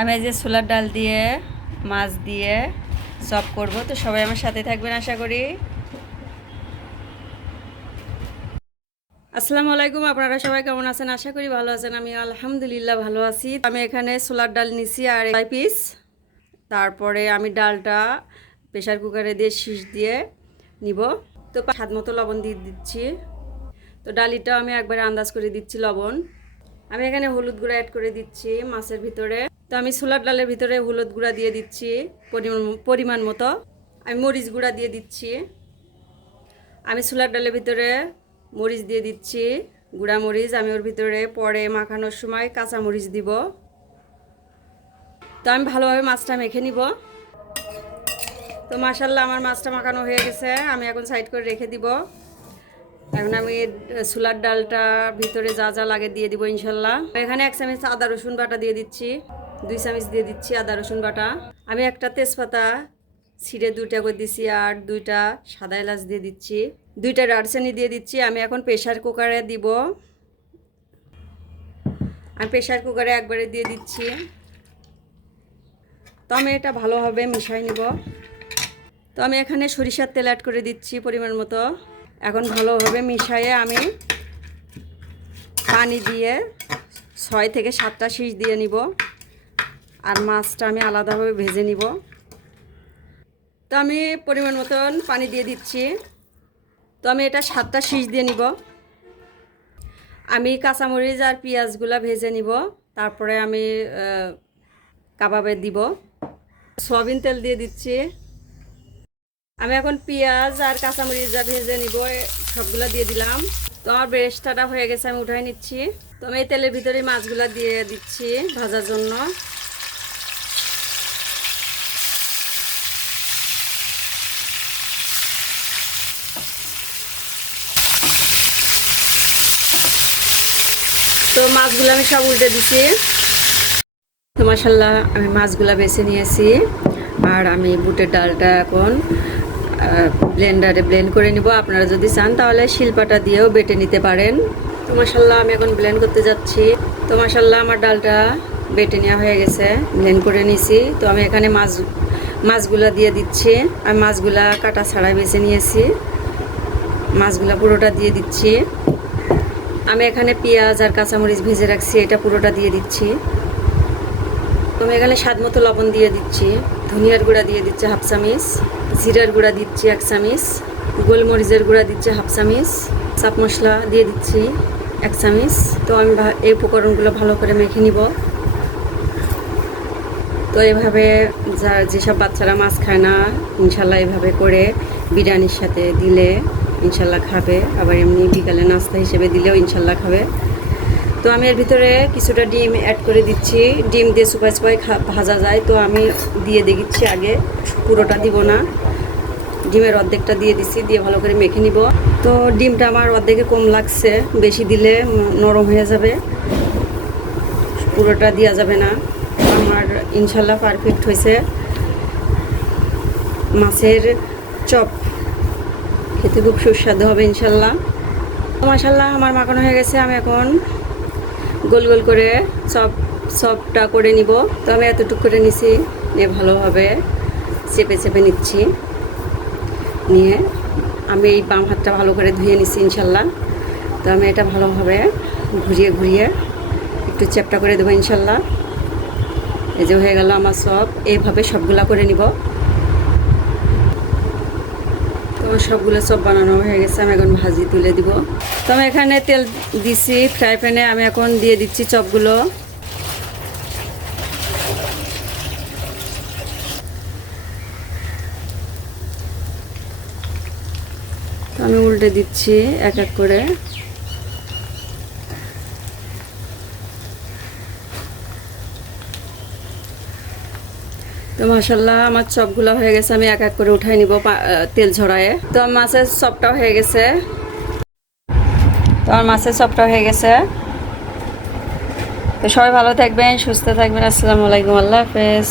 আমি এই যে ছোলার ডাল দিয়ে, মাছ দিয়ে চপ করব। তো সবাই আমার সাথে থাকবেন আশা করি। আসসালামু আলাইকুম, আপনারা সবাই কেমন আছেন? আশা করি ভালো আছেন। আমি আলহামদুলিল্লাহ ভালো আছি। আমি এখানে ছোলার ডাল নিছি আর ছয় পিস। তারপরে আমি ডালটা প্রেশার কুকারে দিয়ে শীষ দিয়ে নিব। তো স্বাদ মতো লবণ দিয়ে দিচ্ছি। তো ডালিটা আমি একবারে আন্দাজ করে দিচ্ছি লবণ। আমি এখানে হলুদ গুঁড়া অ্যাড করে দিচ্ছি মাছের ভিতরে। তো আমি ছোলার ডালের ভিতরে হলুদ গুঁড়া দিয়ে দিচ্ছি, পরিমাণ পরিমাণ মতো। আমি মরিচ গুঁড়া দিয়ে দিচ্ছি। আমি ছোলার ডালের ভিতরে মরিচ দিয়ে দিচ্ছি, গুঁড়া মরিচ। আমি ওর ভিতরে পরে মাখানোর সময় কাঁচা মরিচ দিব। তো আমি ভালোভাবে মাছটা মেখে নিব। তো মাসাল্লাহ আমার মাছটা মাখানো হয়ে গেছে, আমি এখন সাইড করে রেখে দিব। এখন আমি ছোলার ডালটা ভিতরে যা যা লাগে দিয়ে দিব ইনশাল্লাহ এখানে এক চামচ আদা রসুন বাটা দিয়ে দিচ্ছি। দুই চামচ দিয়ে দিচ্ছি আদা, রসুন বাটা। আমি একটা তেজপাতা, ছিঁড়ে দুইটা করে দিচ্ছি আর দুইটা সাদা এলাচ দিয়ে দিচ্ছি। দুইটা দারচিনি দিয়ে দিচ্ছি। আমি এখন প্রেশার কুকারে দিব। আমি প্রেশার কুকারে একবারে দিয়ে দিচ্ছি। তো আমি এটা ভালোভাবে মিশাই নিব। তো আমি এখানে সরিষার তেল অ্যাড করে দিচ্ছি পরিমাণ মতো। এখন ভালোভাবে মিশাইয়ে আমি পানি দিয়ে ছয় থেকে সাতটা শীষ দিয়ে নিব। আর মাছটা আমি আলাদাভাবে ভেজে নিব। তো আমি পরিমাণ মতন পানি দিয়ে দিচ্ছি। তো আমি এটা সাতটা শীষ দিয়ে নিব। আমি কাঁচামরিচ আর পেঁয়াজগুলা ভেজে নিব। তারপরে আমি কাবাবে দিব। সয়াবিন তেল দিয়ে দিচ্ছি। আমি এখন পেঁয়াজ আর কাঁচামরিচ যা ভেজে নিব সবগুলা দিয়ে দিলাম। তো আমার বেরেস্তাটা হয়ে গেছে, আমি উঠাই নিচ্ছি। তো আমি তেলের ভিতরে মাছগুলা দিয়ে দিচ্ছি ভাজার জন্য। তো মাছগুলো আমি সব উল্টে দিচ্ছি তো মাসাল্লাহ আমি মাছগুলা বেছে নিয়েছি। আর আমি বুটের ডালটা এখন ব্লেন্ডারে ব্লেন্ড করে নিব। আপনারা যদি চান তাহলে শিলপাটা দিয়েও বেটে নিতে পারেন। তো মাসাল্লাহ আমি এখন ব্লেন্ড করতে যাচ্ছি। তো মাসাল্লাহ আমার ডালটা বেটে নেওয়া হয়ে গেছে। ব্লেন্ড করে নিয়েছি তো আমি এখানে মাছ, মাছগুলা দিয়ে দিচ্ছি। আমি মাছগুলা কাটা ছাড়াই বেছে নিয়েছি। মাছগুলা পুরোটা দিয়ে দিচ্ছি। আমি এখানে পেঁয়াজ আর কাঁচামরিচ ভেজে রাখছি, এটা পুরোটা দিয়ে দিচ্ছি। আমি এখানে স্বাদ মতো লবণ দিয়ে দিচ্ছি, ধনিয়ার গুঁড়া দিয়ে দিচ্ছি হাফ চামিচ, জিরার গুঁড়া দিচ্ছি এক চামিচ, গোলমরিচের গুঁড়া দিচ্ছি হাফ চামিচ, চাপ মশলা দিয়ে দিচ্ছি এক চামিচ। তো আমি এই উপকরণগুলো ভালো করে মেখে নিব। তো এভাবে যা যেসব বাচ্চারা মাছ খায় না, ইনশাল্লাহ এভাবে করে বিরিয়ানির সাথে দিলে ইনশাল্লাহ খাবে। আবার এমনি বিকালে নাস্তা হিসেবে দিলেও ইনশাল্লাহ খাবে। তো আমি এর ভিতরে কিছুটা ডিম অ্যাড করে দিচ্ছি। ডিম দিয়ে সুপাই সুপাই ভাজা যায়। তো আমি দিয়ে দেখিচ্ছি আগে। পুরোটা দিব না। ডিমের অর্ধেকটা দিয়ে দিচ্ছি দিয়ে ভালো করে মেখে নিব। তো ডিমটা আমার অর্ধেকে কম লাগছে। বেশি দিলে নরম হয়ে যাবে। পুরোটা দেওয়া যাবে না। আমার ইনশাল্লাহ পারফেক্ট হয়েছে। মাছের চপ। খেতে খুব সুস্বাদু হবে, ইনশাল্লাহ। মাসাল্লাহ আমার মাখানো হয়ে গেছে। আমি এখন গোল গোল করে চপ, চপটা করে নিব। তো আমি এতটুকু করে নিছি, নিয়ে ভালোভাবে চেপে চেপে নিচ্ছি। নিয়ে আমি এই বাম হাতটা ভালো করে ধুয়ে নিচ্ছি ইনশাল্লাহ। তো আমি এটা ভালোভাবে ঘুরিয়ে ঘুরিয়ে একটু চ্যাপটা করে দেবো, ইনশাল্লাহ। এই যে হয়ে গেল আমার সব এইভাবে সবগুলা করে নিব। তো সবগুলো সব বানানো হয়ে গেছে, আমি এখন ভাজি তুলে দিব। তো আমি এখানে তেল দিছি, ফ্রাই প্যানে আমি এখন দিয়ে দিচ্ছি চপগুলো। আমি উল্টে দিচ্ছি এক এক করে। তো মাসাল্লাহ আমার চপগুলো হয়ে গেছে, আমি এক এক করে উঠাই নিব তেল ঝরায়ে। তো মাছের চপটাও হয়ে গেছে। তো আমার মাছের চপটা হয়ে গেছে। তো সবাই ভালো থাকবেন, সুস্থ থাকবেন। আসসালামু আলাইকুম, আল্লাহ হাফেজ।